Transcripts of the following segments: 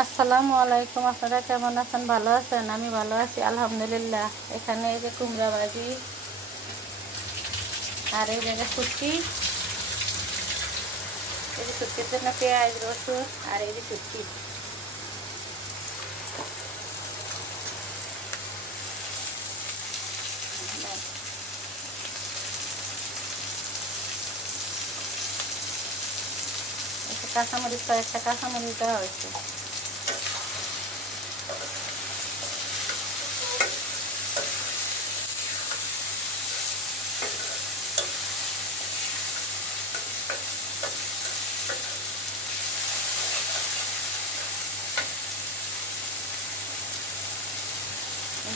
আসসালামু আলাইকুম। আপনারা কেমন আছেন? ভালো আছেন? আমি ভালো আছি আলহামদুলিল্লাহ। এখানে এই যে কুমড়া ভাজি, আর এই জায়গায় শুটকি, এই যে শুটকির জন্য পেঁয়াজ রসুন, আর এই যে শুটকি। কাঁচামরিচ, কয়েকটা কাঁচামরিচ দেওয়া হয়েছে।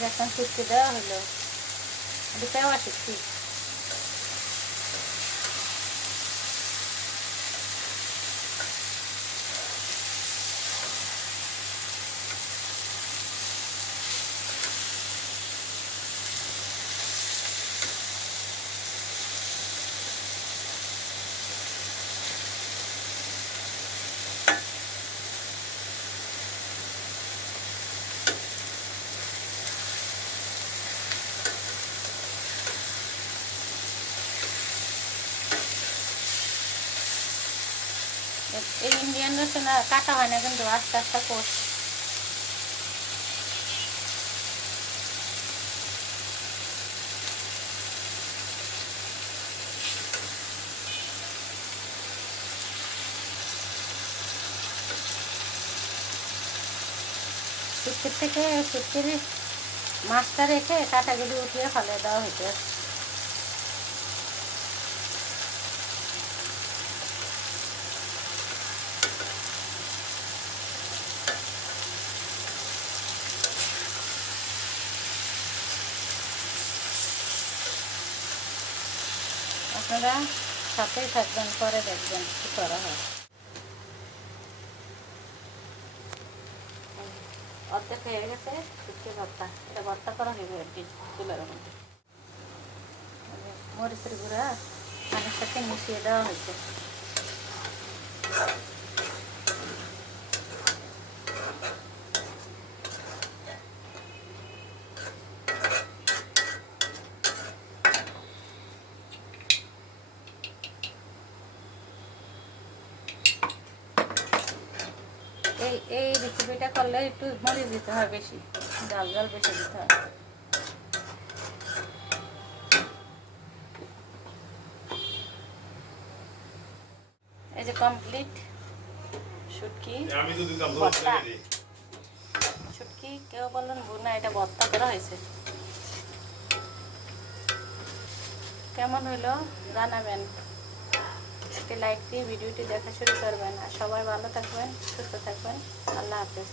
এখন শুটকি দেওয়া হলো, এটা পেঁয়াজ শুটকি। এই ইন্ডিয়ান রসুন কাটা হয় না, কিন্তু আস্তে আস্তে কোষ। শুটকির থেকে শুটকির মাছটা রেখে কাটাগুলি উঠিয়ে ফেলে দেওয়া হয়েছে। আপনারা সাথেই থাকবেন, পরে দেখবেন কি করা হয়। অর্ধেক হয়ে গেছে শুটকি ভর্তা। এটা ভর্তা করা হইবে আর কি চুলার মধ্যে। মরিচের গুঁড়া পানির সাথে মিশিয়ে দেওয়া হয়েছে। এই রেসিপিটা করলে একটু মরিচ দিতে হয় বেশি, ঝাল ঝাল বেশি দিতে হয়। এই যে কমপ্লিট শুটকি ভর্তা। শুটকি কেউ বললেন ভুনা, এটা ভর্তা করা হয়েছে। কেমন হলো জানাবেন। একটি লাইক দিয়ে ভিডিওটি দেখা শুরু করবেন। আর সবাই ভালো থাকবেন, সুস্থ থাকবেন। আল্লাহ হাফেজ।